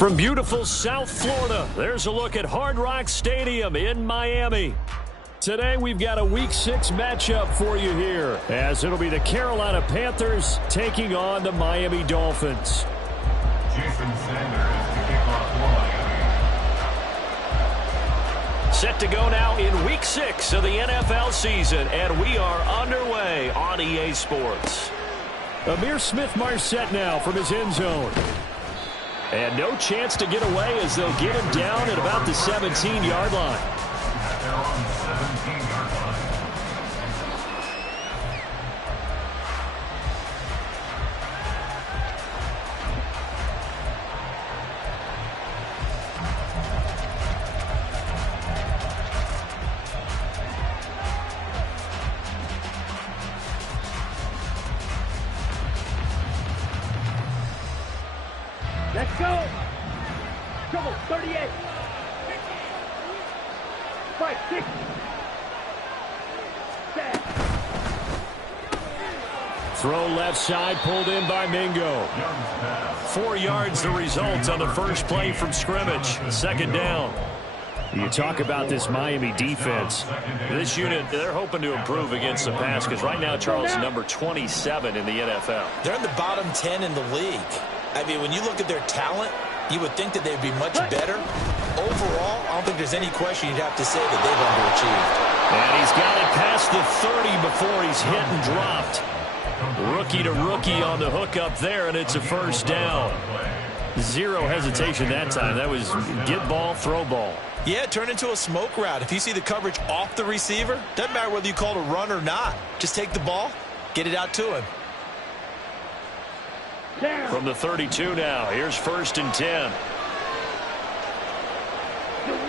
From beautiful South Florida, there's a look at Hard Rock Stadium in Miami. Today we've got a Week 6 matchup for you here, as it'll be the Carolina Panthers taking on the Miami Dolphins. Jason Sanders to kick off for Miami. Set to go now in Week 6 of the NFL season, and we are underway on EA Sports. Amir Smith-Marset now from his end zone. And no chance to get away as they'll get him down at about the 17-yard line. They're on the 17-yard line. Let's go. Trouble, 38. 5, 6. 7. Throw left side, pulled in by Mingo. 4 yards the result on the first play from scrimmage. Second down. You talk about this Miami defense. This unit, they're hoping to improve against the pass because right now, Charles, number 27 in the NFL. They're in the bottom 10 in the league. I mean, when you look at their talent, you would think that they'd be much better. Overall, I don't think there's any question you'd have to say that they've underachieved. And he's got it past the 30 before he's hit and dropped. Rookie to rookie on the hook up there, and it's a first down. Zero hesitation that time. That was get ball, throw ball. Yeah, turn into a smoke route. If you see the coverage off the receiver, doesn't matter whether you call it a run or not. Just take the ball, get it out to him. From the 32 now, here's 1st and 10.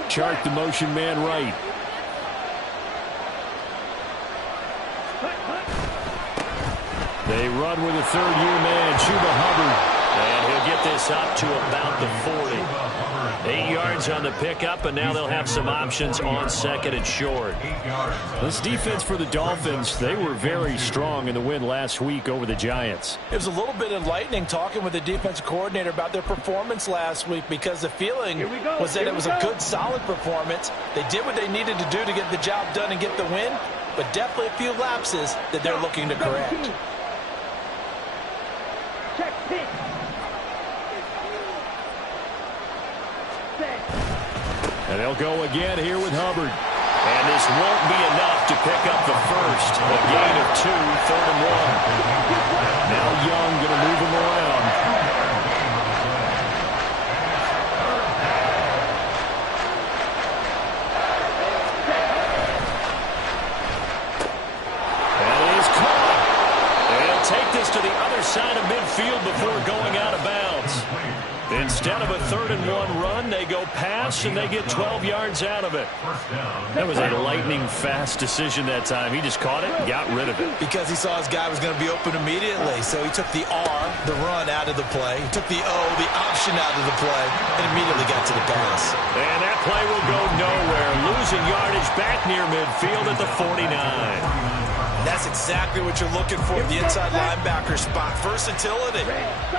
Chart the motion man right. They run with a third-year man, Chuba Hubbard. And he'll get this up to about the 40. 8 yards on the pickup, and now they'll have some options on second and short. This defense for the Dolphins, they were very strong in the win last week over the Giants. It was a little bit enlightening talking with the defensive coordinator about their performance last week because the feeling was that it was a good, solid performance. They did what they needed to do to get the job done and get the win, but definitely a few lapses that they're looking to correct. Check, pick. And they'll go again here with Hubbard. And this won't be enough to pick up the first. A gain of 2, 3rd and 1. Now Young going to move him around. That is caught. They'll take this to the other side of midfield before going out of bounds. Instead of a 3rd and 1 run, they go pass, and they get 12 yards out of it. That was a lightning-fast decision that time. He just caught it and got rid of it. Because he saw his guy was going to be open immediately, so he took the R, the run, out of the play. He took the O, the option, out of the play, and immediately got to the pass. And that play will go nowhere. Losing yardage back near midfield at the 49. That's exactly what you're looking for, the inside linebacker spot. Versatility.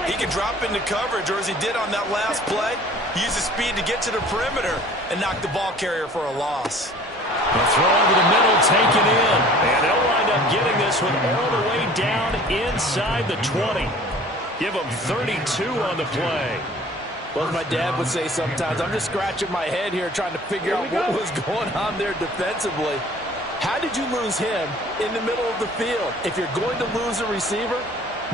He can drop into coverage, or as he did on that last play, use his speed to get to the perimeter and knock the ball carrier for a loss. The throw over the middle, taken in. And they'll wind up getting this one all the way down inside the 20. Give them 32 on the play. Well, as my dad would say sometimes, I'm just scratching my head here trying to figure out what was going on there defensively. How did you lose him in the middle of the field? If you're going to lose a receiver,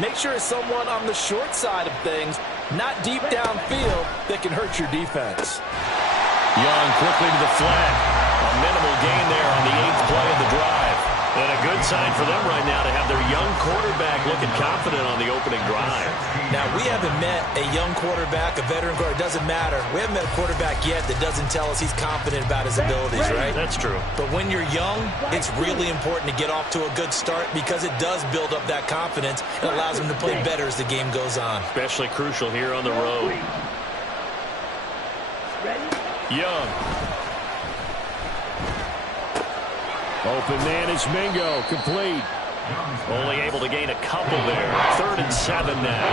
make sure it's someone on the short side of things, not deep downfield, that can hurt your defense. Young quickly to the flat. A minimal gain there on the 8th play of the drive. And a good sign for them right now to have their young quarterback looking confident on the opening drive. Now, we haven't met a young quarterback, a veteran quarterback. It doesn't matter. We haven't met a quarterback yet that doesn't tell us he's confident about his abilities, right? That's true. But when you're young, it's really important to get off to a good start because it does build up that confidence and allows him to play better as the game goes on. Especially crucial here on the road. Young. Open man is Mingo, complete. Only able to gain a couple there. 3rd and 7 now.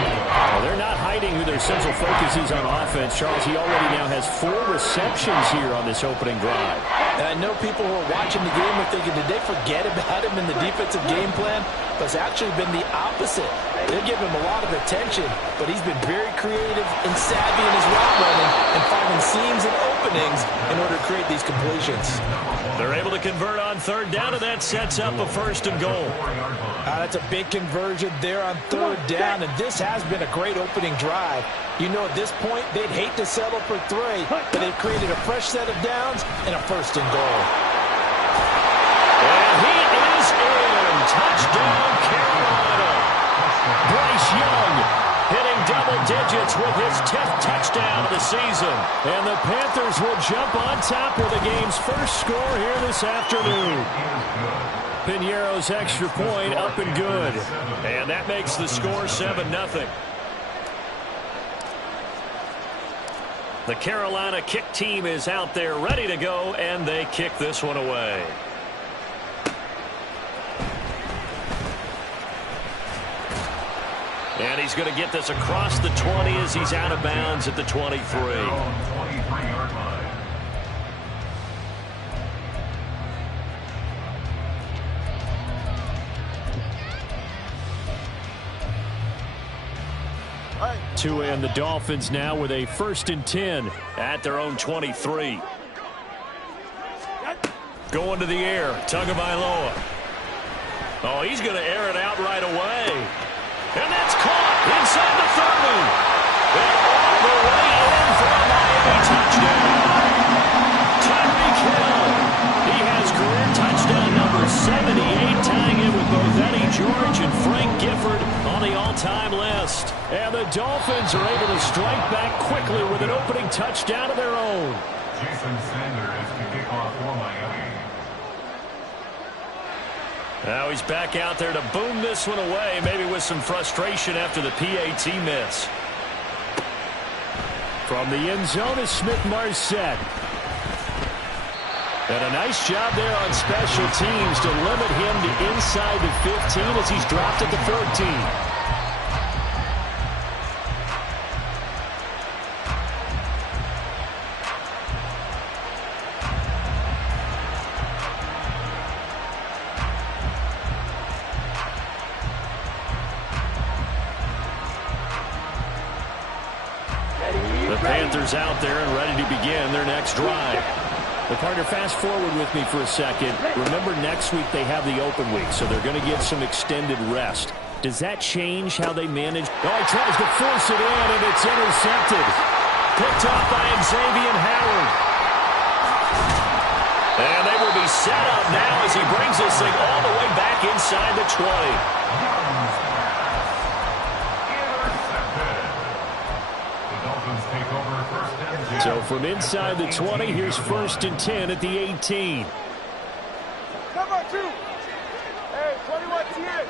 Well, they're not hiding who their central focus is on offense. Charles, he already now has 4 receptions here on this opening drive. And I know people who are watching the game are thinking, did they forget about him in the defensive game plan? But it's actually been the opposite. They give him a lot of attention, but he's been very creative and savvy in his route running and finding seams and openings in order to create these completions. They're able to convert on 3rd down, and that sets up a 1st and goal. That's a big conversion there on 3rd down, and this has been a great opening drive. You know, at this point, they'd hate to settle for 3, but they've created a fresh set of downs and a 1st and goal. And he is in. Touchdown, Carolina. Bryce Young hitting double digits with his 10th touchdown of the season. And the Panthers will jump on top with the game's first score here this afternoon. Piñeiro's extra point up and good. And that makes the score 7-0. The Carolina kick team is out there ready to go, and they kick this one away. And he's going to get this across the 20 as he's out of bounds at the 23. 23-yard line. Tua and the Dolphins now with a 1st and 10 at their own 23. Going to the air, Tagovailoa. Oh, he's going to air it out right away. And that's caught inside the 30. And all the way in for a Miami touchdown. Tyreek Hill. He has career touchdown number 78, tying it with both Eddie George and Frank Gifford on the all-time list. And the Dolphins are able to strike back quickly with an opening touchdown of their own. Jason Sanders to kick off for Miami. Now he's back out there to boom this one away, maybe with some frustration after the PAT miss. From the end zone is Smith-Marset. And a nice job there on special teams to limit him to inside the 15 as he's dropped at the 14. Out there and ready to begin their next drive. The partner, fast forward with me for a second. Remember, next week they have the open week, so they're going to get some extended rest. Does that change how they manage? Oh, he tries to force it in, and it's intercepted. Picked off by Xavier Howard. And they will be set up now as he brings this thing all the way back inside the 20. So from inside the 20, here's 1st and 10 at the 18. Come on, 2. Hey, 21's here.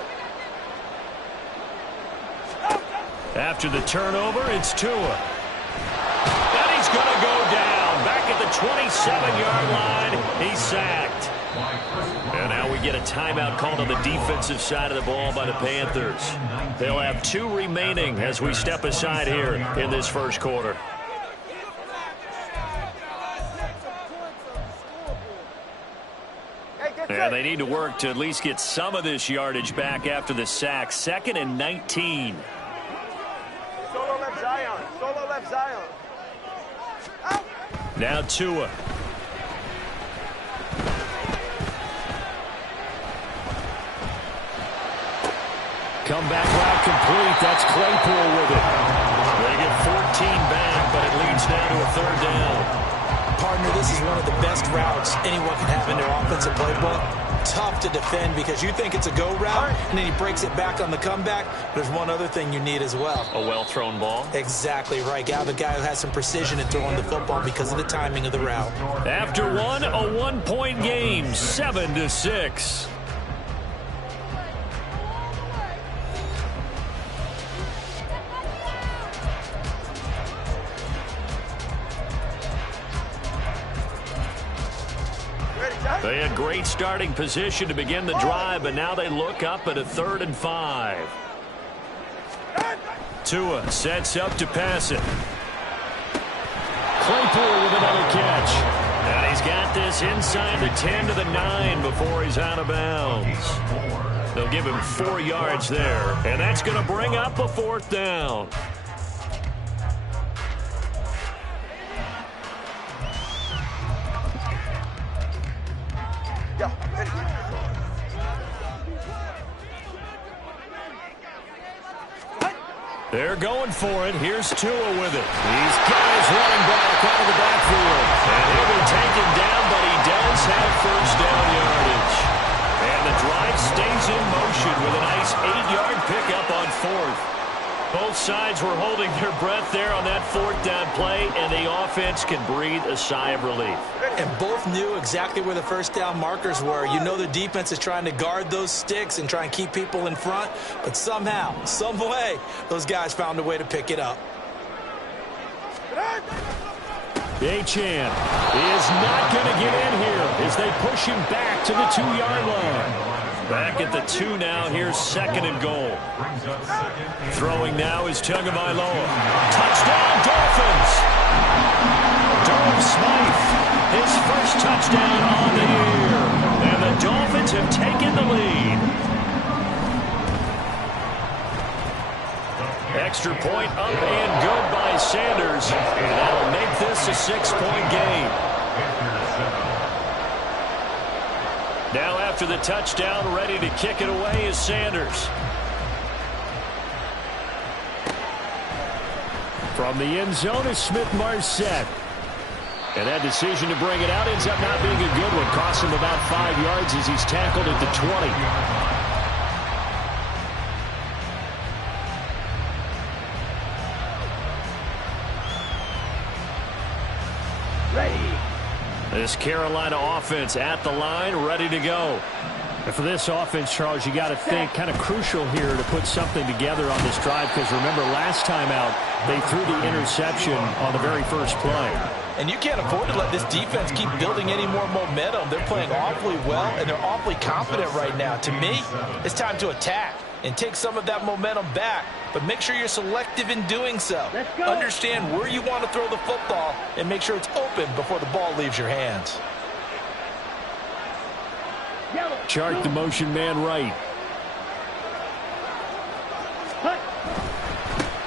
After the turnover, it's Tua. And he's going to go down. Back at the 27-yard line, he's sacked. And now we get a timeout called on the defensive side of the ball by the Panthers. They'll have 2 remaining as we step aside here in this first quarter. And they need to work to at least get some of this yardage back after the sack. 2nd and 19. Solo left Zion. Solo left Zion. Out. Now Tua. Comeback route complete. That's Claypool with it. They get 14 back, but it leads now to a 3rd down. Partner, this is one of the best routes anyone can have in their offensive playbook. Tough to defend because you think it's a go route, and then he breaks it back on the comeback. There's one other thing you need as well. A well-thrown ball. Exactly right. You have a guy who has some precision in throwing the football because of the timing of the route. After one, a 1-point game, 7-6. They had great starting position to begin the drive, but now they look up at a 3rd and 5. Tua sets up to pass it. Claypool with another catch. And he's got this inside the 10 to the 9 before he's out of bounds. They'll give him 4 yards there, and that's going to bring up a 4th down. They're going for it. Here's Tua with it. He's got his running back out of the backfield. And he'll be taken down, but he does have 1st down yardage. And the drive stays in motion with a nice 8-yard pickup on 4th. Both sides were holding their breath there on that 4th down play, and the offense can breathe a sigh of relief. And both knew exactly where the 1st down markers were. You know the defense is trying to guard those sticks and try and keep people in front, but somehow, some way, those guys found a way to pick it up. Achane is not going to get in here as they push him back to the 2-yard line. Back at the 2 now. Here's 2nd and goal. Throwing now is Tagovailoa. Touchdown, Dolphins! Durham Smythe, his 1st touchdown on the year. And the Dolphins have taken the lead. Extra point up and good by Sanders. And that'll make this a 6-point game. Now after the touchdown, ready to kick it away is Sanders. From the end zone is Smith-Marset. And that decision to bring it out ends up not being a good one. Costs him about 5 yards as he's tackled at the 20. This Carolina offense at the line, ready to go. And for this offense, Charles, you got to think kind of crucial here to put something together on this drive, because remember last time out they threw the interception on the very first play. And you can't afford to let this defense keep building any more momentum. They're playing awfully well, and they're awfully confident right now. To me, it's time to attack and take some of that momentum back. But make sure you're selective in doing so. Understand where you want to throw the football and make sure it's open before the ball leaves your hands. Chart the motion man right.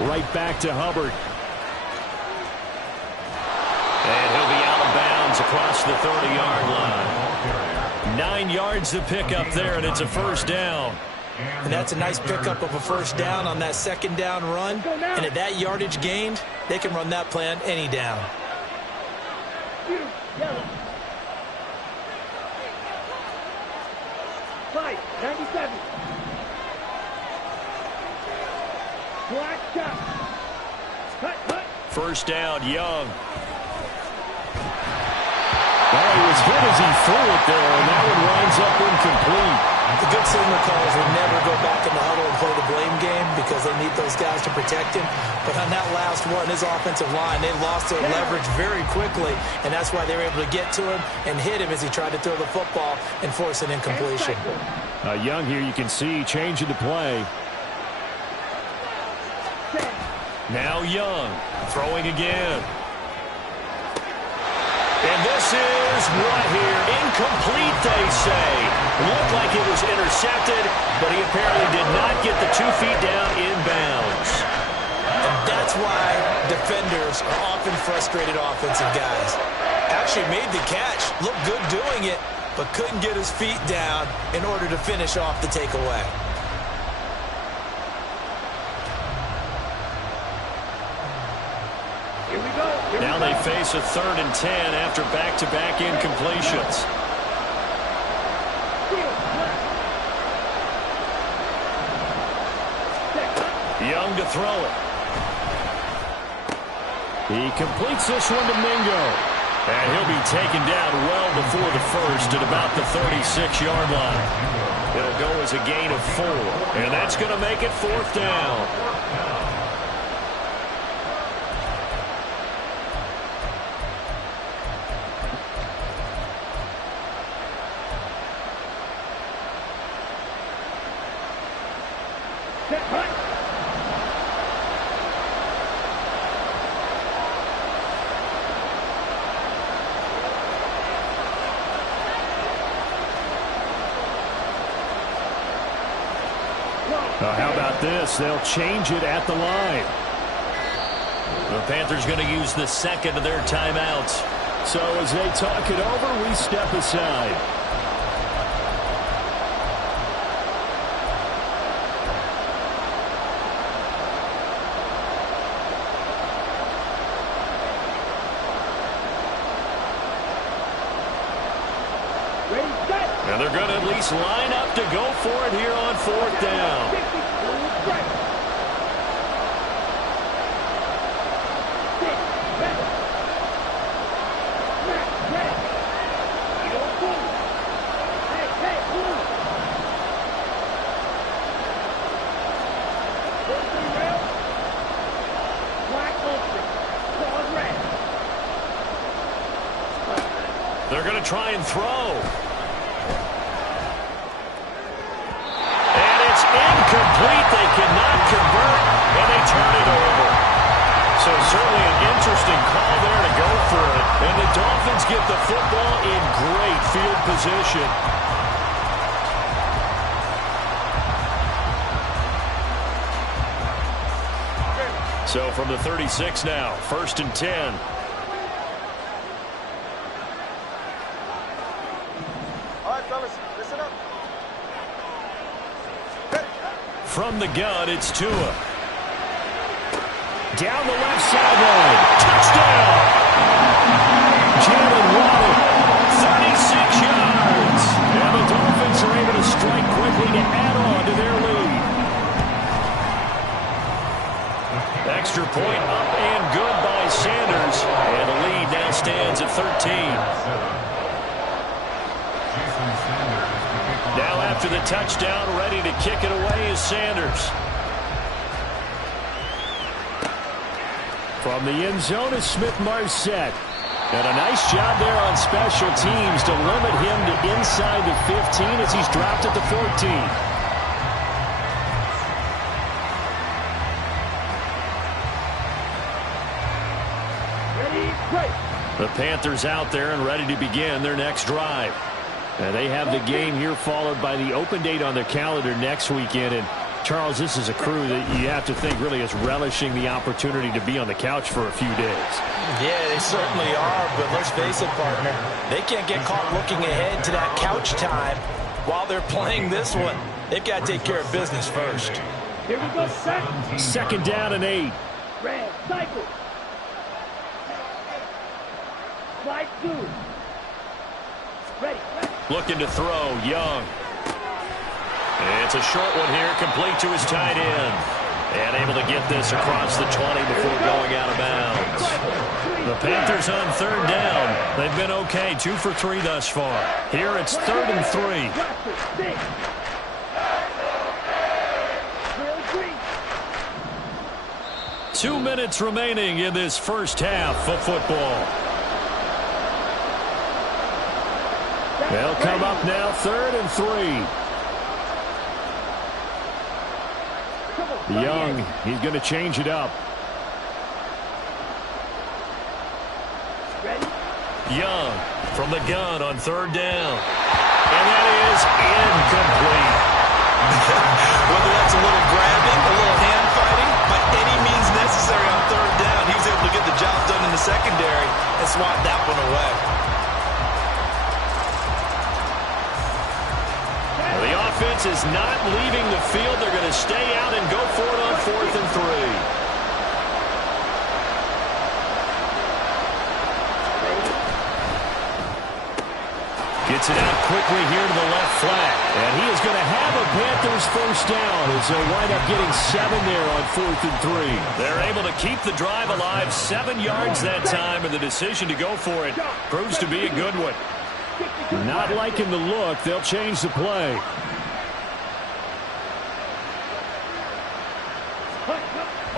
Right back to Hubbard. And he'll be out of bounds across the 30-yard line. 9 yards to pick up there, and it's a 1st down. And that's a nice pickup of a 1st down on that 2nd down run. And at that yardage gained, they can run that play on any down. Fight, 97. Black shot. Cut. 1st down, Young. Well, he was hit as he threw it there, and that one winds up incomplete. The good signal callers will never go back in the huddle and play the blame game because they need those guys to protect him. But on that last one, his offensive line, they lost their leverage very quickly, and that's why they were able to get to him and hit him as he tried to throw the football and force an incompletion. Young here, you can see changing the play. Now Young throwing again. And this is what here? Incomplete, they say. Looked like it was intercepted, but he apparently did not get the 2 feet down in bounds. And that's why defenders are often frustrated offensive guys. Actually made the catch, looked good doing it, but couldn't get his feet down in order to finish off the takeaway. Now they face a 3rd and 10 after back-to-back incompletions. Young to throw it. He completes this one to Mingo. And he'll be taken down well before the 1st at about the 36-yard line. It'll go as a gain of 4. And that's going to make it 4th down. How about this? They'll change it at the line. The Panthers going to use the second of their timeouts. So as they talk it over, we step aside. And they're going to at least line up to go for it here on fourth down. They're going to try and throw. And it's incomplete. They cannot convert, and they turn it over. So certainly an interesting call there to go for it. And the Dolphins get the football in great field position. So from the 36 now, 1st and 10. From the gun, it's Tua. Down the left sideline. Touchdown! Jalen Waddle, 36 yards. and the Dolphins are able to strike quickly to add on to their lead. Extra point up and good by Sanders. And the lead now stands at 13. Now after the touchdown, ready to kick it away is Sanders. From the end zone is Smith-Marset. And a nice job there on special teams to limit him to inside the 15 as he's dropped at the 14. The Panthers out there and ready to begin their next drive. And they have the game here followed by the open date on their calendar next weekend. And Charles, this is a crew that you have to think really is relishing the opportunity to be on the couch for a few days. Yeah, they certainly are, but let's face it, partner. They can't get caught looking ahead to that couch time while they're playing this one. They've got to take care of business first. Here we go, set. Second down and 8. Red, cycle. Slide 2. Ready. Looking to throw, Young. And it's a short one here, complete to his tight end. And able to get this across the 20 before going out of bounds. The Panthers on third down. They've been okay, 2 for 3 thus far. Here it's 3rd and 3. 2 minutes remaining in this first half of football. They'll come up now 3rd and 3. Young, he's going to change it up. Young from the gun on 3rd down. And that is incomplete. Whether that's a little grabbing, a little hand fighting, by any means necessary on 3rd down, he was able to get the job done in the secondary and swat that one away. The offense is not leaving the field. They're going to stay out and go for it on 4th and 3. Gets it out quickly here to the left flat. And he is going to have a Panthers first down as they'll wind up getting 7 there on 4th and 3. They're able to keep the drive alive, 7 yards that time, and the decision to go for it proves to be a good one. Not liking the look. They'll change the play.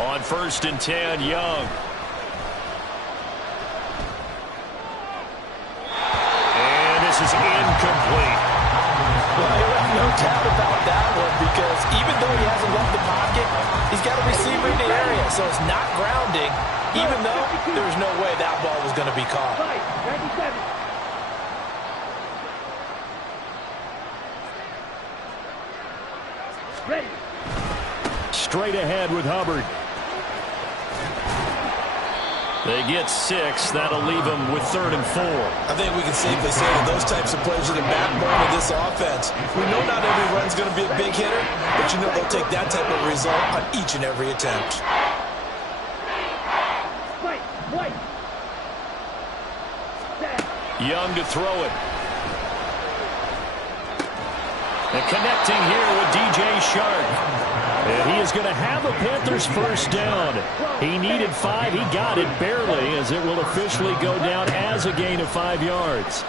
On 1st and 10, Young. And this is incomplete. Well, you have no doubt about that one because even though he hasn't left the pocket, he's got a receiver in the area, so it's not grounding, even though there's no way that ball was going to be caught. 97. Ready. straight ahead with Hubbard. They get 6. That'll leave them with 3rd and 4. I think we can safely say that those types of plays are the backbone of this offense. We know not every run's going to be a big hitter, but you know they'll take that type of result on each and every attempt. Young to throw it. And connecting here with DJ Shark. And he is going to have a Panthers first down. He needed 5. He got it barely, as it will officially go down as a gain of 5 yards.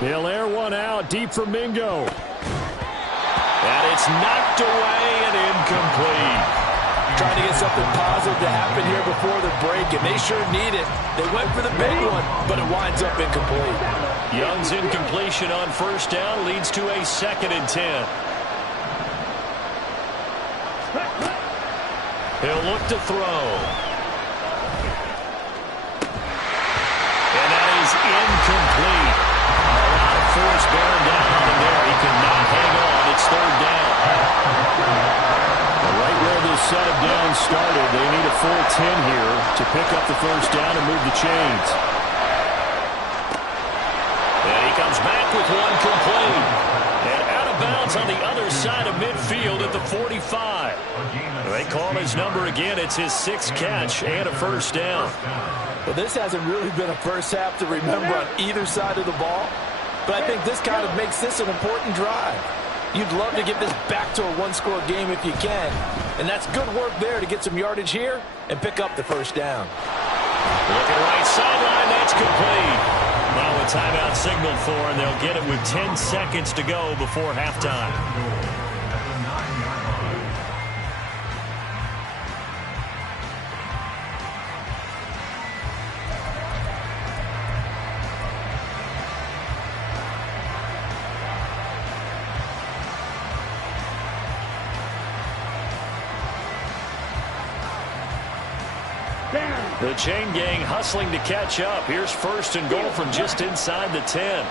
They'll air one out deep for Mingo. And it's knocked away and incomplete. Trying to get something positive to happen here before the break, and they sure need it. They went for the big one, but it winds up incomplete. Young's incompletion on first down leads to a 2nd and 10. He'll look to throw. And that is incomplete. A lot of force bearing down on him there. He cannot hang on. It's 3rd down. Right where this set of downs started, they need a full 10 here to pick up the first down and move the chains. And he comes back with one complete. And out of bounds on the other side of midfield at the 45. They call his number again. It's his 6th catch and a first down. Well, this hasn't really been a first half to remember on either side of the ball, but I think this kind of makes this an important drive. You'd love to get this back to a one-score game if you can, and that's good work there to get some yardage here and pick up the first down. Looking right sideline, that's complete. Now a timeout signaled for, and they'll get it with 10 seconds to go before halftime. The chain gang hustling to catch up. Here's 1st and goal from just inside the 10.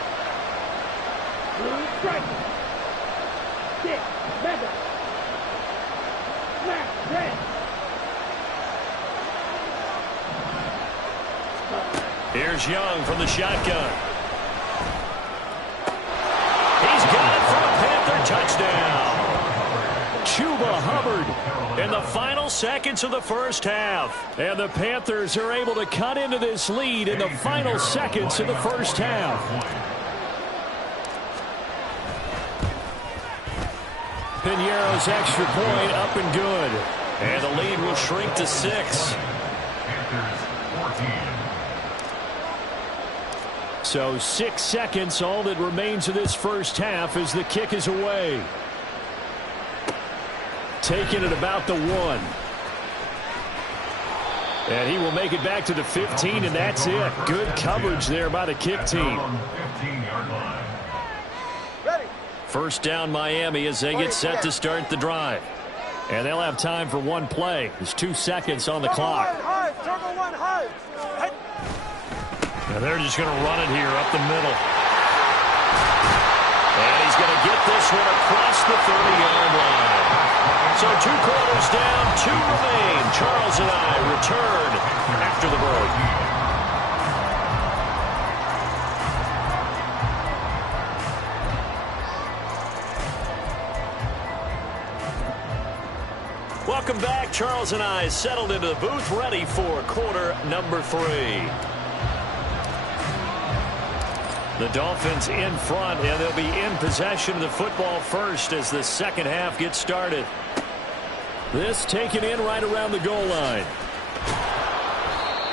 Here's Young from the shotgun. He's got it for a Panther touchdown. Chuba Hubbard in the final seconds of the first half. And the Panthers are able to cut into this lead in the final seconds of the first half. Piñeiro's extra point up and good. And the lead will shrink to 6. So 6 seconds, all that remains of this first half as the kick is away. Taking it about the 1. And he will make it back to the 15, and that's it. Good coverage there by the kick team. First down Miami as they get set to start the drive. And they'll have time for one play. There's 2 seconds on the clock. And they're just going to run it here up the middle. And he's going to get this one across the 30-yard line. So 2 quarters down, 2 remain. Charles and I return after the break. Welcome back. Charles and I settled into the booth, ready for quarter number 3. The Dolphins in front, and they'll be in possession of the football first as the second half gets started. This taken in right around the goal line.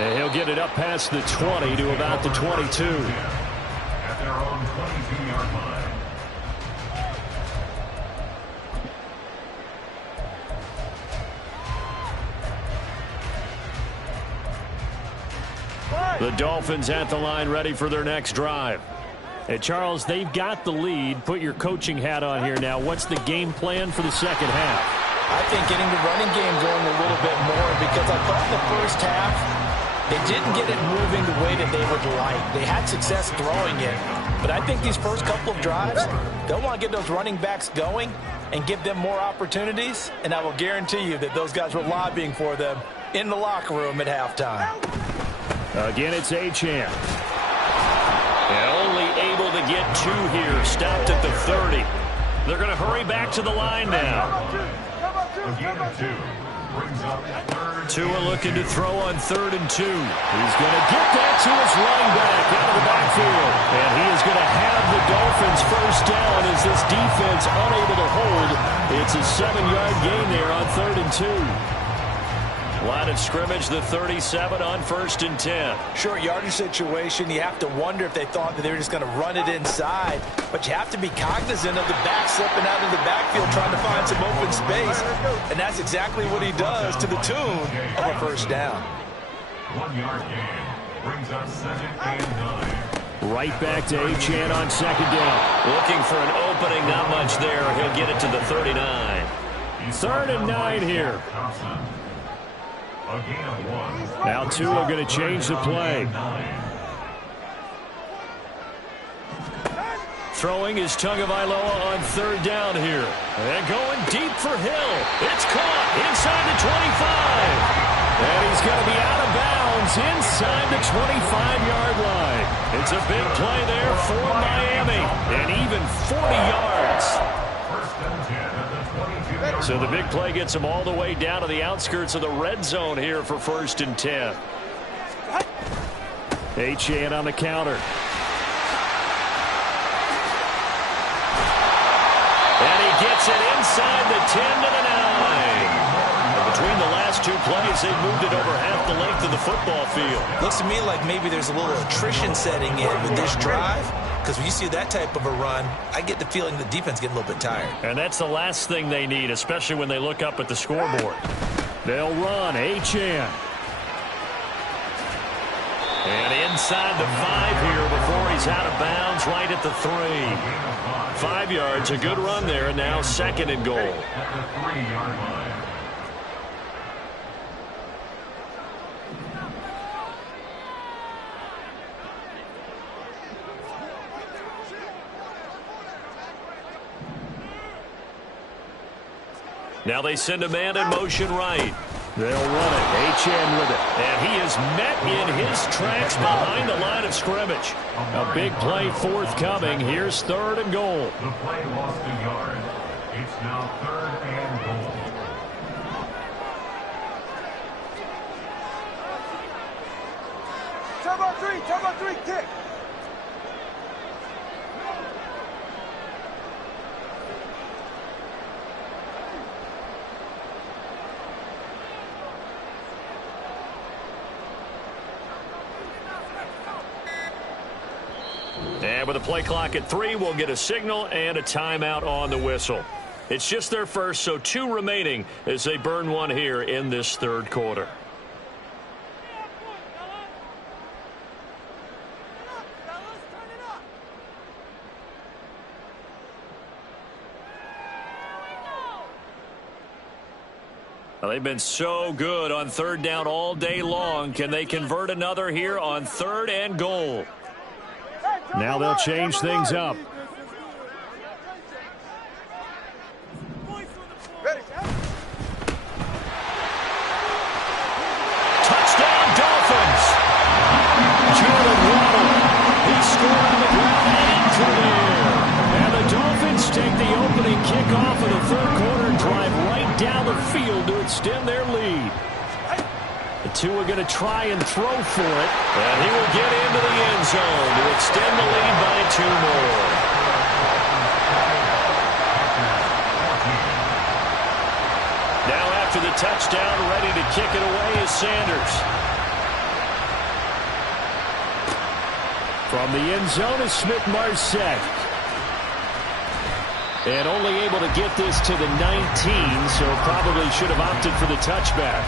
And he'll get it up past the 20 to about the 22. At their own 22-yard line. The Dolphins at the line ready for their next drive. And Charles, they've got the lead. Put your coaching hat on here now. What's the game plan for the second half? I think getting the running game going a little bit more, because I thought in the first half they didn't get it moving the way that they would like. They had success throwing it, But I think these first couple of drives, they'll want to get those running backs going and give them more opportunities. And I will guarantee you that those guys were lobbying for them in the locker room at halftime. Again, it's Achane. And only able to get 2 here. Stopped at the 30. They're going to hurry back to the line now. Tua looking to throw on 3rd and 2. He's going to get that to his running back out of the backfield. And he is going to have the Dolphins first down as this defense unable to hold. It's a 7-yard gain there on 3rd and 2. Line of scrimmage, the 37 on 1st and 10. Short yardage situation. You have to wonder if they thought that they were just going to run it inside. But you have to be cognizant of the back slipping out of the backfield trying to find some open space. And that's exactly what he does to the tune of a first down. 1-yard gain brings up 2nd and 9. Right back to Achane on 2nd down. Looking for an opening, not much there. He'll get it to the 39. 3rd and 9 here. Now Tua going to change the play. Throwing is Tagovailoa on 3rd down here. And going deep for Hill. It's caught inside the 25. And he's going to be out of bounds inside the 25-yard line. It's a big play there for Miami. And even 40 yards. So the big play gets him all the way down to the outskirts of the red zone here for 1st and 10. Achane on the counter. And he gets it inside the 10 to the 9. And between the last 2 plays, they've moved it over half the length of the football field. Looks to me like maybe there's a little attrition setting in with this drive. Because when you see that type of a run, I get the feeling the defense getting a little bit tired. And that's the last thing they need, especially when they look up at the scoreboard. They'll run. Achane. And inside the 5 here before he's out of bounds, right at the 3. 5 yards, a good run there, and now 2nd and goal. At the 3-yard line. Now they send a man in motion right. They'll run it. Achane with it. And he is met in his tracks behind the line of scrimmage. A big play forthcoming. Here's 3rd and goal. The play lost a yard. It's now 3rd and goal. Turbo 3, kick. And with a play clock at 3, we'll get a signal and a timeout on the whistle. It's just their first, so 2 remaining as they burn 1 here in this 3rd quarter. Well, they've been so good on 3rd down all day long. Can they convert another here on 3rd and goal? Now they'll change things up. Touchdown, Dolphins! Jordan Waddle. He scored on the ground and into the air. And the Dolphins take the opening kickoff of the 3rd quarter and drive right down the field to extend their lead. The 2 are going to try and throw for it. And he will get into the end zone to extend the lead by 2 more. Now after the touchdown, ready to kick it away is Sanders. From the end zone is Smith-Marset. And only able to get this to the 19, so probably should have opted for the touchback.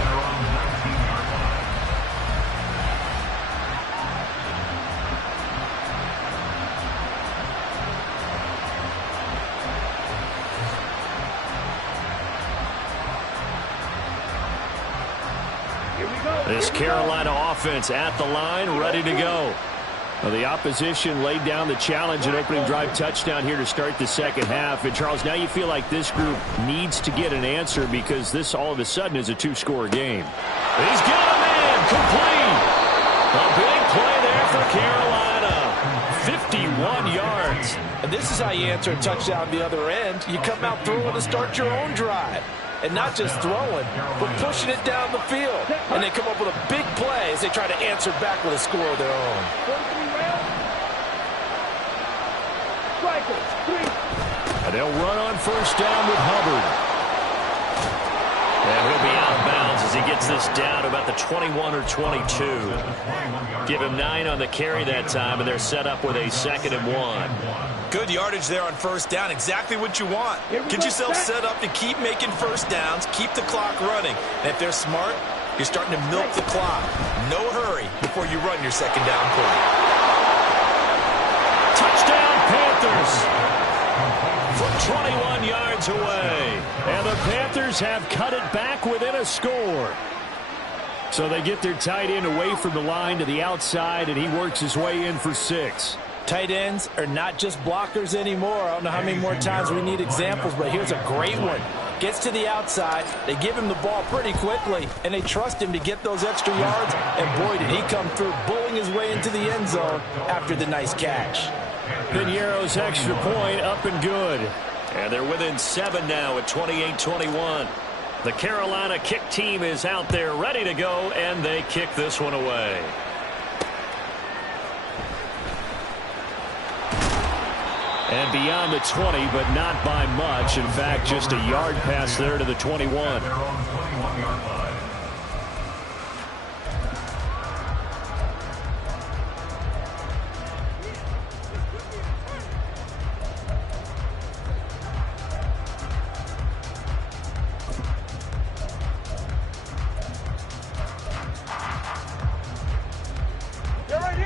This Carolina offense at the line, ready to go. Well, the opposition laid down the challenge, an opening drive touchdown here to start the second half. And, Charles, now you feel like this group needs to get an answer because this all of a sudden is a two-score game. He's got a man complete. A big play there for Carolina. 51 yards. And this is how you answer a touchdown the other end. You come out throwing to start your own drive. And not just throwing, but pushing it down the field. And they come up with a big play as they try to answer back with a score of their own. And they'll run on first down with Hubbard. And he'll be out of bounds as he gets this down to about the 21 or 22. Give him 9 on the carry that time, and they're set up with a 2nd and 1. Good yardage there on first down. Exactly what you want. Get yourself set up to keep making first downs, keep the clock running. And if they're smart, you're starting to milk the clock. No hurry before you run your second down play. Touchdown, Panthers! From 21 yards away. And the Panthers have cut it back within a score. So they get their tight end away from the line to the outside, and he works his way in for 6. Tight ends are not just blockers anymore. I don't know how many more times we need examples, but here's a great one. Gets to the outside, they give him the ball pretty quickly, and they trust him to get those extra yards, and boy, did he come through, bullying his way into the end zone after the nice catch. Piñeiro's extra point up and good. And they're within 7 now at 28-21. The Carolina kick team is out there ready to go, and they kick this one away. And beyond the 20, but not by much. In fact, just a yard pass there to the 21.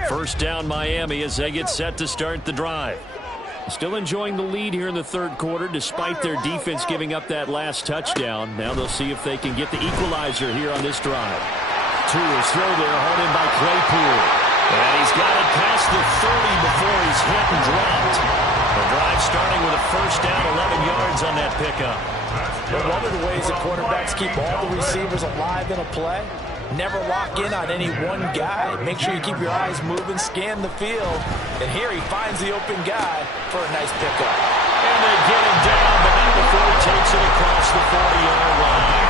First down Miami as they get set to start the drive. Still enjoying the lead here in the third quarter despite their defense giving up that last touchdown. Now they'll see if they can get the equalizer here on this drive. Tua's throw there, hauled in by Claypool. And he's got it past the 30 before he's hit and dropped. The drive starting with a first down, 11 yards on that pickup. But one of the ways that quarterbacks keep all the receivers alive in a play, never lock in on any one guy. Make sure you keep your eyes moving, scan the field. And here he finds the open guy for a nice pickup. And they get him down, but not before he takes it across the 40-yard line.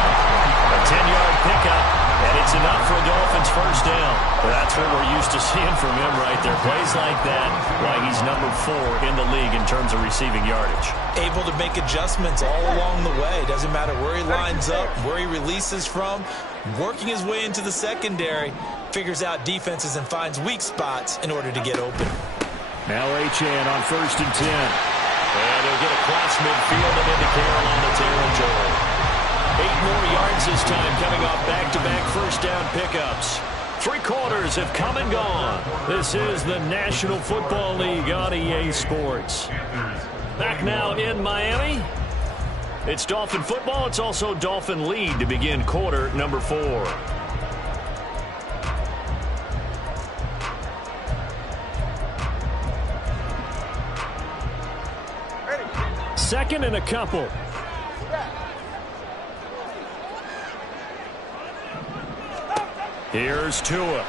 A 10-yard pickup, and it's enough for a Dolphins first down. That's what we're used to seeing from him right there. Plays like that, why he's number 4 in the league in terms of receiving yardage. Able to make adjustments all along the way. Doesn't matter where he lines up, where he releases from. Working his way into the secondary, figures out defenses and finds weak spots in order to get open. Now Achane on first and 10. And he'll get across midfield and into Carolina territory. 8 more yards this time coming off back-to-back first down pickups. 3 quarters have come and gone. This is the National Football League on EA Sports. Back now in Miami. It's Dolphin football. It's also Dolphin lead to begin quarter number 4. Second and a couple. Here's Tua.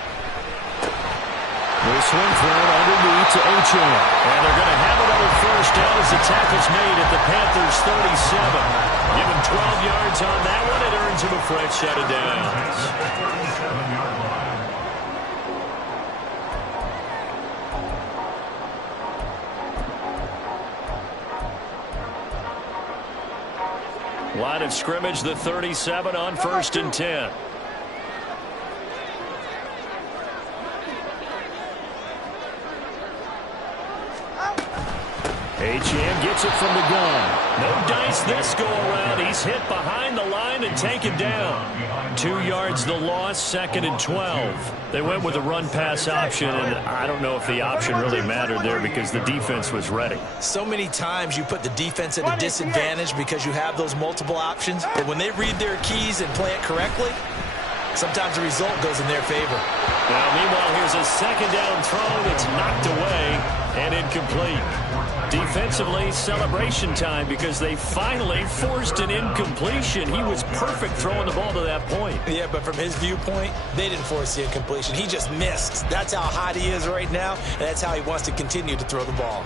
This one thrown underneath to Achane. And they're going to have another first down as the tackle's made at the Panthers' 37. Give him 12 yards on that one. It earns him a fresh set of downs. Line of scrimmage, the 37 on first and 10. Achane gets it from the gun. No dice this go around. He's hit behind the line and taken down. 2 yards the loss, 2nd and 12. They went with a run-pass option, and I don't know if the option really mattered there because the defense was ready. So many times you put the defense at a disadvantage because you have those multiple options. But when they read their keys and play it correctly, Sometimes the result goes in their favor. Now, meanwhile, here's a second down throw that's knocked away and incomplete. Defensively, celebration time because they finally forced an incompletion. He was perfect throwing the ball to that point. Yeah, but from his viewpoint, they didn't force the incompletion. He just missed. That's how hot he is right now, and that's how he wants to continue to throw the ball.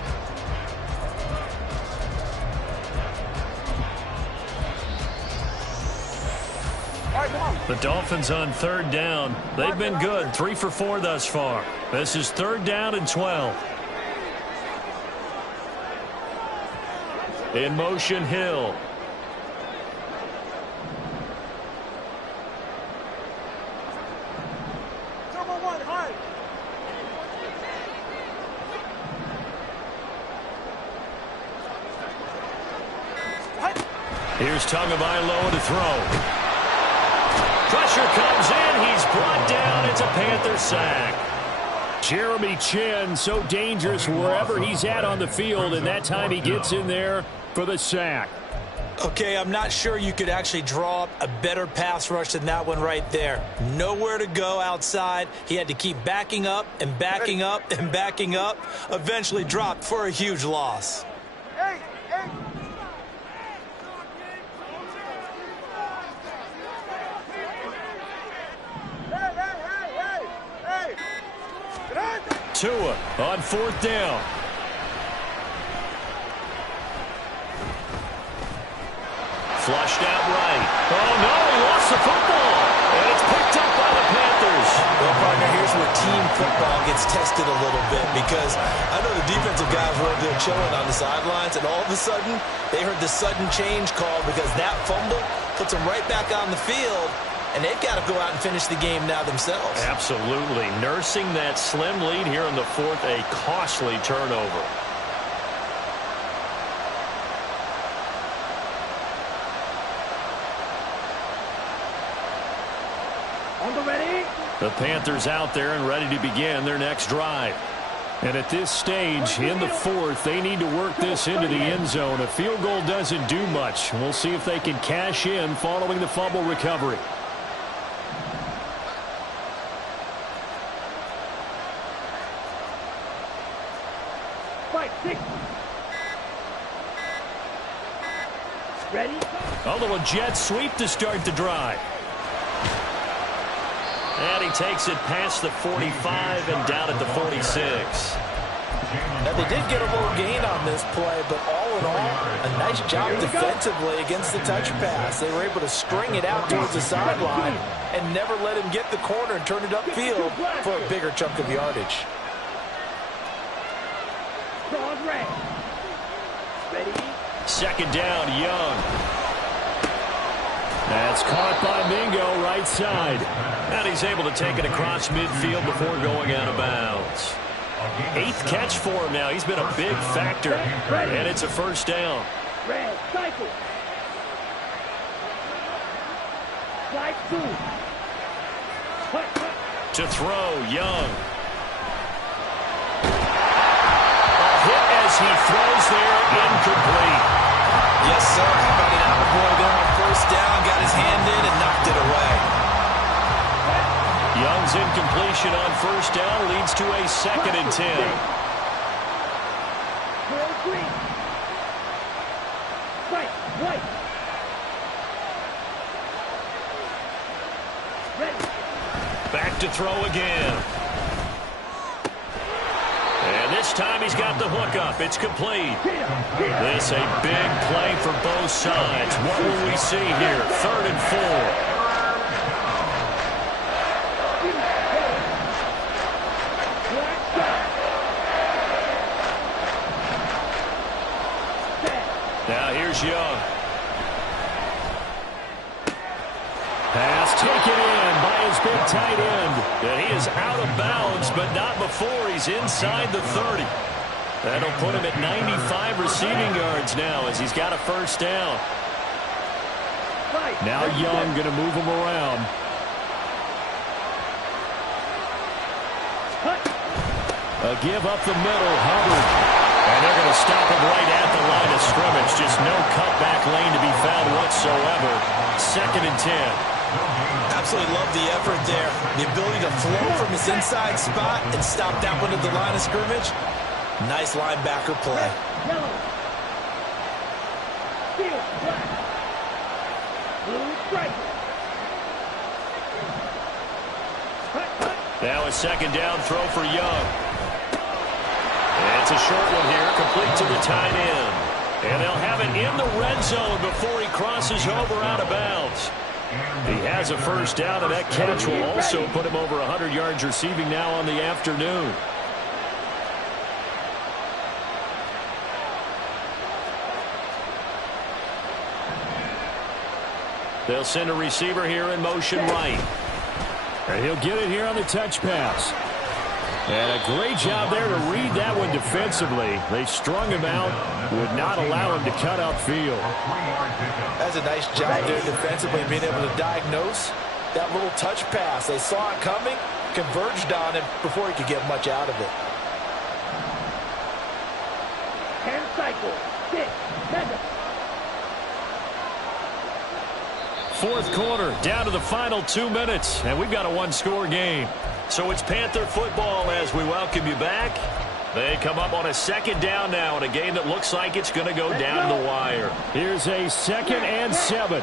The Dolphins on third down. They've been good, 3 for 4 thus far. This is third down and 12. In motion, Hill. Here's Tagovailoa to throw. Pressure comes in. He's brought down. It's a Panther sack. Jeremy Chin, so dangerous wherever he's at on the field, and that time he gets in there for the sack. Okay, I'm not sure you could actually draw up a better pass rush than that one right there. Nowhere to go outside. He had to keep backing up and backing up and backing up. Eventually dropped for a huge loss. Hey. Tua on fourth down. Flushed out right. Oh, no, he lost the football. And it's picked up by the Panthers. Well, partner, here's where team football gets tested a little bit because I know the defensive guys were over there chilling on the sidelines, and all of a sudden, they heard the sudden change call because that fumble puts them right back on the field. And they've got to go out and finish the game now themselves. Absolutely. Nursing that slim lead here in the fourth, a costly turnover. The Panthers out there and ready to begin their next drive. And at this stage, in the fourth, they need to work this into the end zone. A field goal doesn't do much. We'll see if they can cash in following the fumble recovery. Ready? A little jet sweep to start the drive. And he takes it past the 45 and down at the 46. Now, they did get a little gain on this play, but all in all, a nice job defensively against the touch pass. They were able to string it out towards the sideline and never let him get the corner and turn it upfield for a bigger chunk of yardage. Second down, Young. That's caught by Mingo, right side. And he's able to take it across midfield before going out of bounds. 8th catch for him now. He's been a big factor. And it's a first down. Red, cycle. Slide 2. To throw, Young. A hit as he throws there, incomplete. Yes, sir. How about an out-of-boy there on first down, got his hand in and knocked it away. Young's incompletion on first down leads to a 2nd and 10. Back to throw again. And this time he's got the hook up. It's complete. This a big play for both sides. What will we see here? 3rd and 4. Now here's Young. Pass taken in by his big tight end. And he is out of bounds, but not before he's inside the 30. That'll put him at 95 receiving yards now as he's got a first down. Now Young going to move him around. A give up the middle, Hubbard. And they're going to stop him right at the line of scrimmage. Just no cutback lane to be found whatsoever. 2nd and 10. Absolutely love the effort there. The ability to flow from his inside spot and stop that one at the line of scrimmage. Nice linebacker play. Yellow. Field, black. Blue, striker. Now a second down throw for Young. It's a short one here, complete to the tight end. And they'll have it in the red zone before he crosses over out of bounds. He has a first down, and that catch will also put him over 100 yards receiving now on the afternoon. They'll send a receiver here in motion right. And he'll get it here on the touch pass. And a great job there to read that one defensively. They strung him out, would not allow him to cut outfield. That's a nice job there defensively, being able to diagnose that little touch pass. They saw it coming, converged on him before he could get much out of it. 10 cycle. 6. Mega. Fourth quarter, down to the final 2 minutes, and we've got a one-score game. So it's Panther football as we welcome you back. They come up on a second down now in a game that looks like it's going to go down to the wire. Here's a 2nd and 7.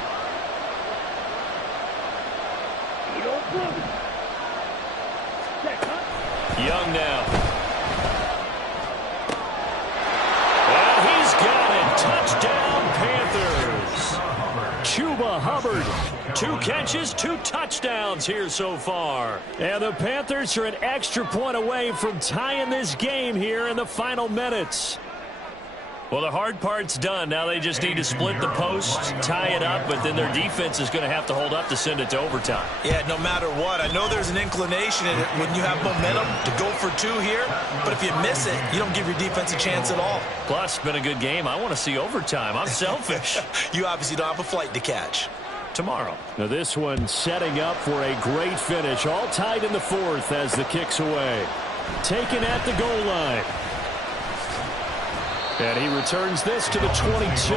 Young now. And he's got it. Touchdown, Panthers. Chuba Hubbard. 2 catches, 2 touchdowns here so far. And the Panthers are an extra point away from tying this game here in the final minutes. Well, the hard part's done. Now they just need to split the post, tie it up, but then their defense is going to have to hold up to send it to overtime. Yeah, no matter what. I know there's an inclination in it when you have momentum to go for 2 here, but if you miss it, you don't give your defense a chance at all. Plus, it's been a good game. I want to see overtime. I'm selfish. You obviously don't have a flight to catch. Tomorrow. Now this one setting up for a great finish. All tied in the 4th as the kick's away. Taken at the goal line. And he returns this to the 22.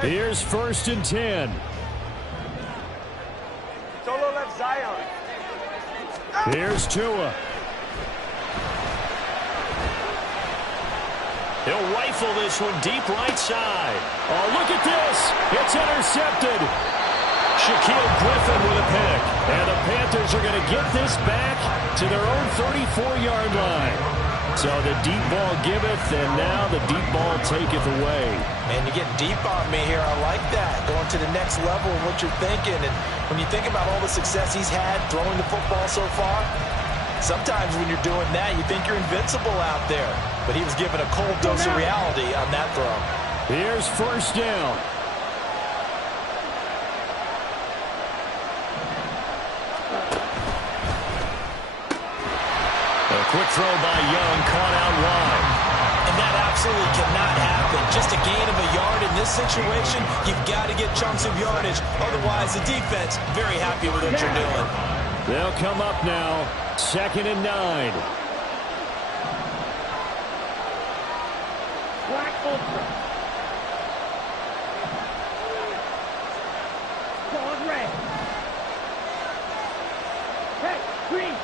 Here's 1st and 10. Solo left Zion. Here's Tua. He'll rifle this one deep right side. Oh, look at this. It's intercepted. Shaquille Griffin with a pick. And the Panthers are going to get this back to their own 34-yard line. So the deep ball giveth, and now the deep ball taketh away. Man, you're getting deep on me here. I like that. Going to the next level of what you're thinking. And when you think about all the success he's had throwing the football so far, sometimes when you're doing that, you think you're invincible out there. But he was given a cold dose of reality on that throw. Here's 1st down. A quick throw by Young, caught out wide. And that absolutely cannot happen. Just a gain of a yard in this situation, you've got to get chunks of yardage. Otherwise, the defense, very happy with what you're doing. They'll come up now, 2nd and 9. Black Ultra. Dog red. Hey, green.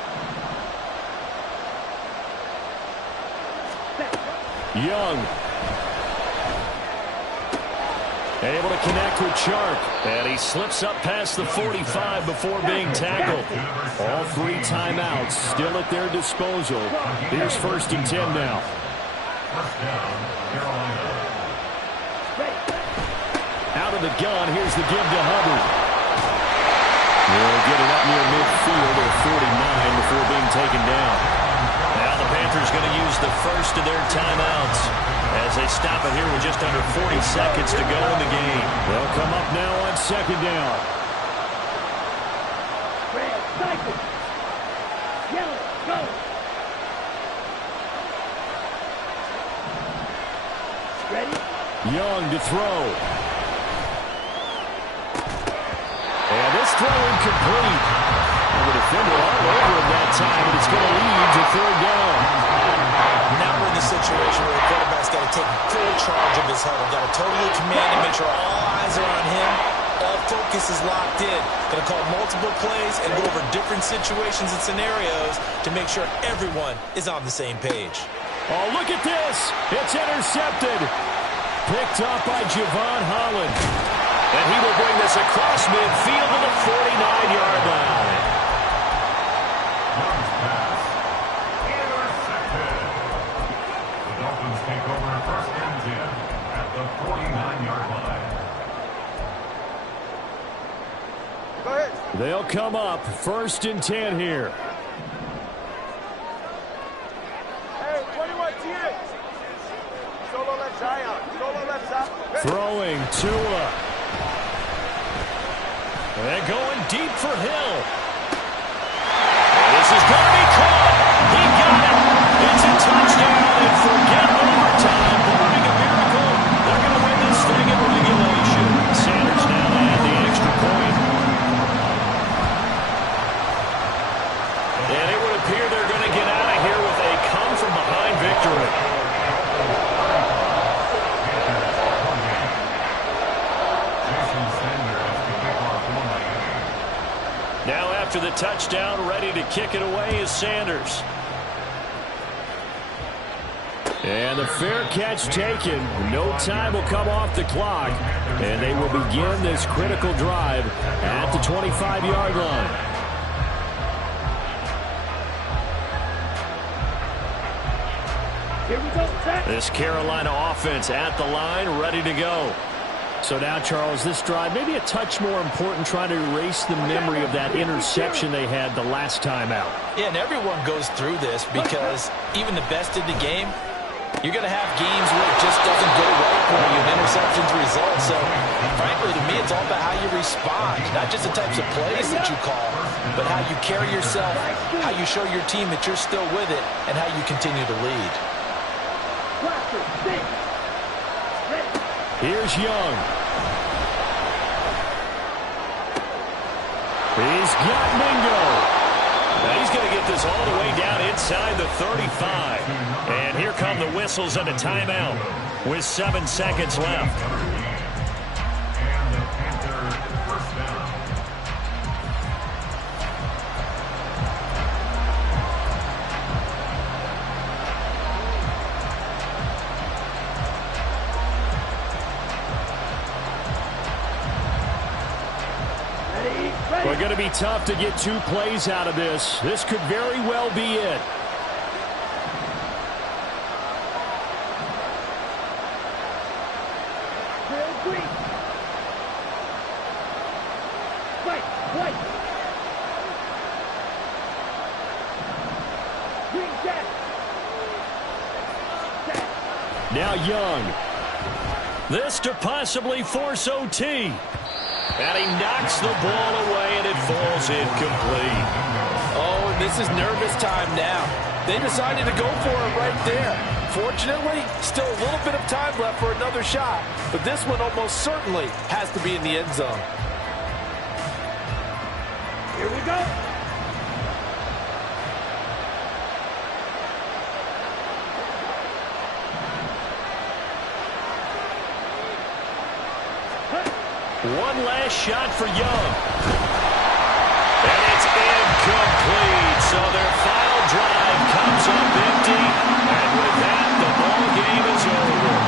Young. Able to connect with Chark. And he slips up past the 45 before being tackled. All 3 timeouts still at their disposal. Here's 1st and 10 now. Out of the gun, here's the give to Hubbard. He'll get it up near midfield at 49 before being taken down. Now the Panthers going to use the first of their timeouts as they stop it here with just under 40 seconds to go in the game. They'll come up now on 2nd down. Red, cycle. Yellow, go. Ready? Young to throw. incomplete. The defender all over him that time, and it's going to lead to third down. Now we're in the situation where the quarterback's got to take full charge of his huddle. Got to totally command and make sure all eyes are on him. All focus is locked in. Going to call multiple plays and go over different situations and scenarios to make sure everyone is on the same page. Oh, look at this. It's intercepted. Picked up by Javon Holland. And he will bring this across midfield to the 49-yard line. The Dolphins take over first and 10 at the 49-yard line. Go ahead. They'll come up first and 10 here. Hey, 21 TX. Solo left Zion. Solo left Zion. Throwing Tua. And going deep for Hill. This is going to be caught. He got it. It's a touchdown, and forget overtime. Barring a miracle, they're going to win this thing in regulation. Sanders now had the extra point. And it would appear they're going to get out of here with a come-from-behind victory. Now after the touchdown, ready to kick it away is Sanders. And the fair catch taken. No time will come off the clock. And they will begin this critical drive at the 25-yard line. Here we go, set. This Carolina offense at the line, ready to go. So now, Charles, this drive maybe a touch more important, trying to erase the memory of that interception they had the last time out. Yeah, and everyone goes through this because even the best in the game, you're going to have games where it just doesn't go right for you, and interceptions result. So, frankly, to me, it's all about how you respond, not just the types of plays that you call, but how you carry yourself, how you show your team that you're still with it, and how you continue to lead. Blaster, six. Ready. Here's Young. He's got Mingo. Now he's going to get this all the way down inside the 35. And here come the whistles and a timeout with 7 seconds left. And the Panthers first down. Ready. Well, going to be tough to get 2 plays out of this. This could very well be it. Real green. Right, right. Green set. Set. Now Young. This to possibly force OT. And he knocks the ball away, and it falls incomplete. Oh, and this is nervous time now. They decided to go for it right there. Fortunately, still a little bit of time left for another shot, but this one almost certainly has to be in the end zone. Here we go. One last shot for Young. And it's incomplete. So their final drive comes up empty. And with that, the ball game is over.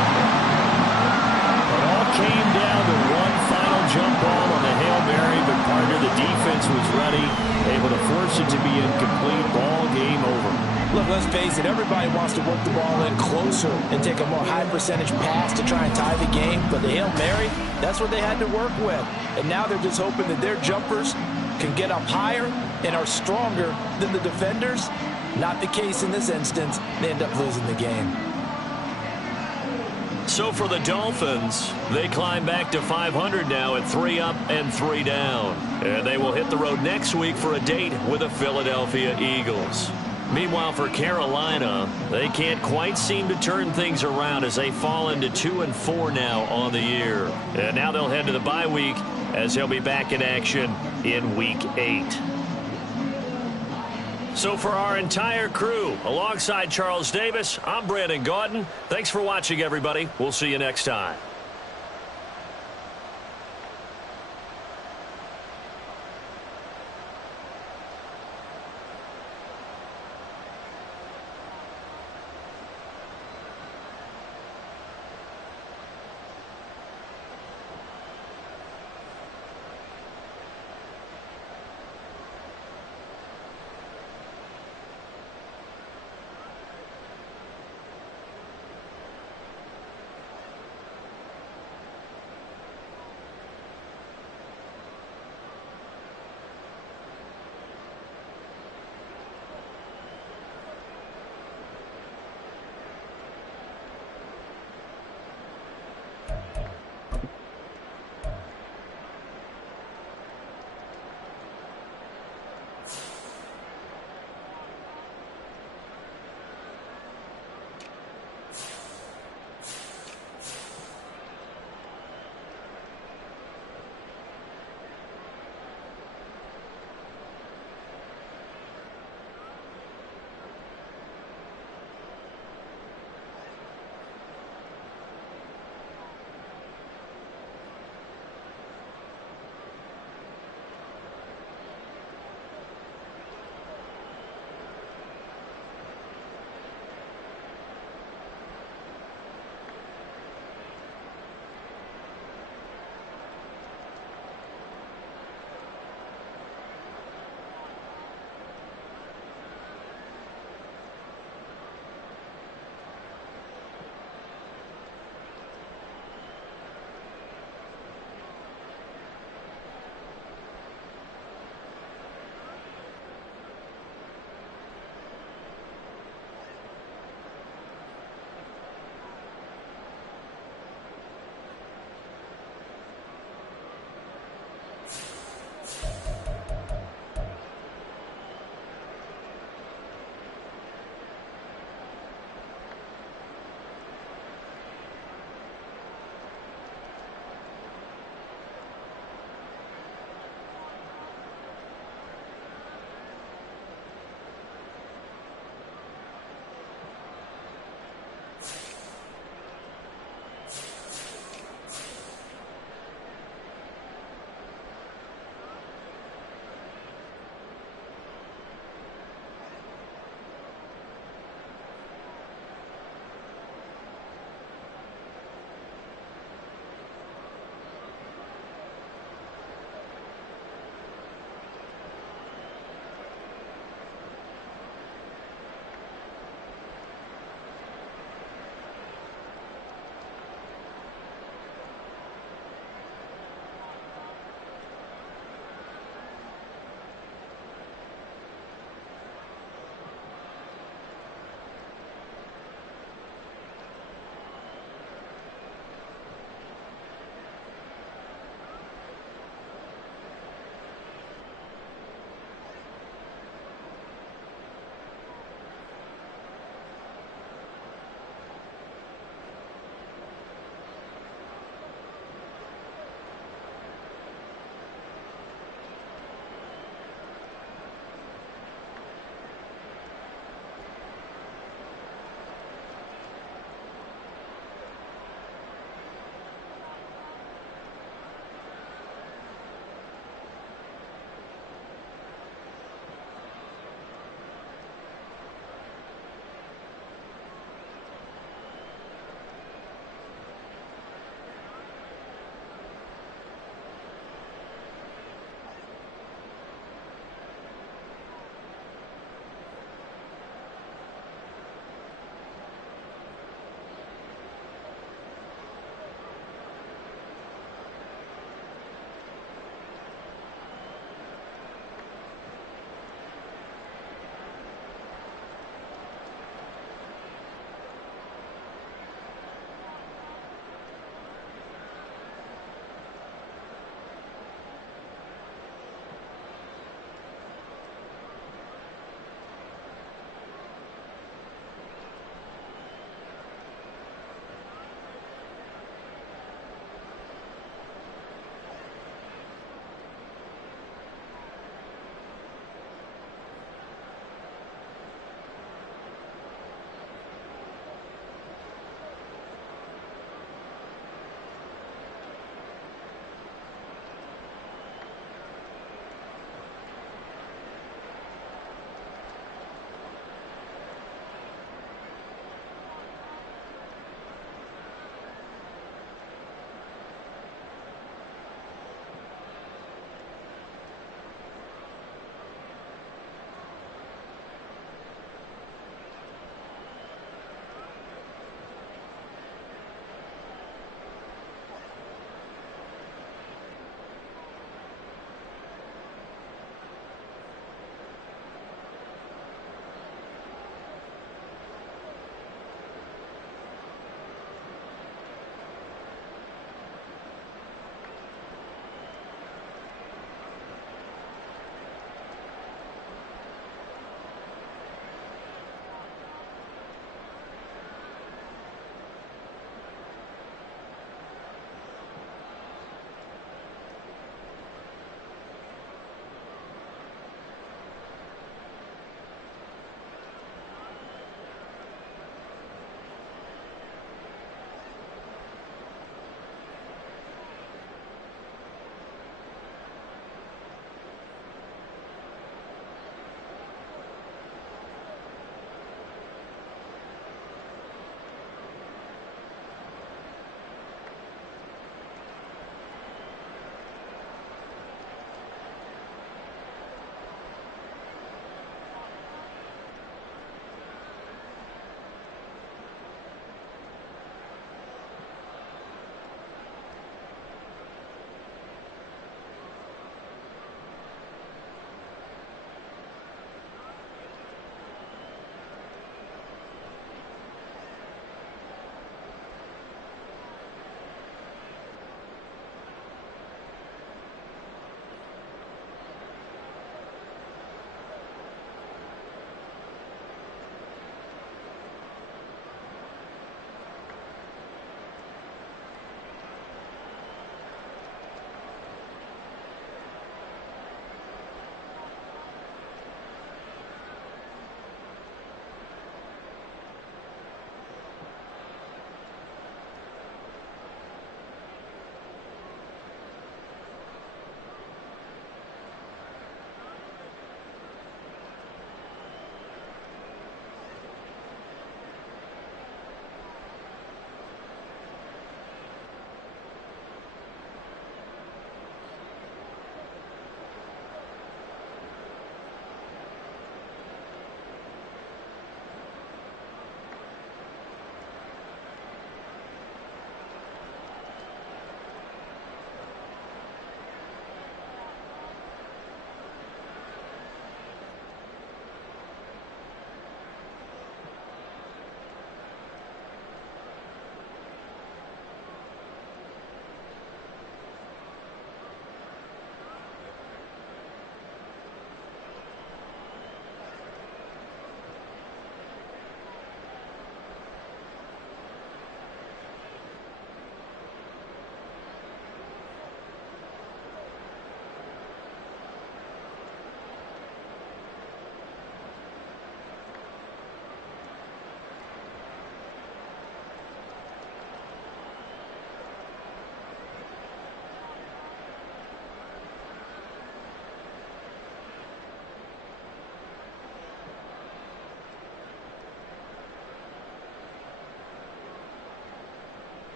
It all came down to one final jump ball on the Hail Mary, but Parker, the defense was ready, able to force it to be incomplete. Ball game over. Look, let's face it, everybody wants to work the ball in closer and take a more high percentage pass to try and tie the game. But the Hail Mary, that's what they had to work with. And now they're just hoping that their jumpers can get up higher and are stronger than the defenders. Not the case in this instance. They end up losing the game. So for the Dolphins, they climb back to 500 now at 3 up and 3 down. And they will hit the road next week for a date with the Philadelphia Eagles. Meanwhile, for Carolina, they can't quite seem to turn things around as they fall into 2-4 now on the year. And now they'll head to the bye week as he'll be back in action in Week 8. So for our entire crew, alongside Charles Davis, I'm Brandon Gaudin. Thanks for watching, everybody. We'll see you next time.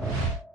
go.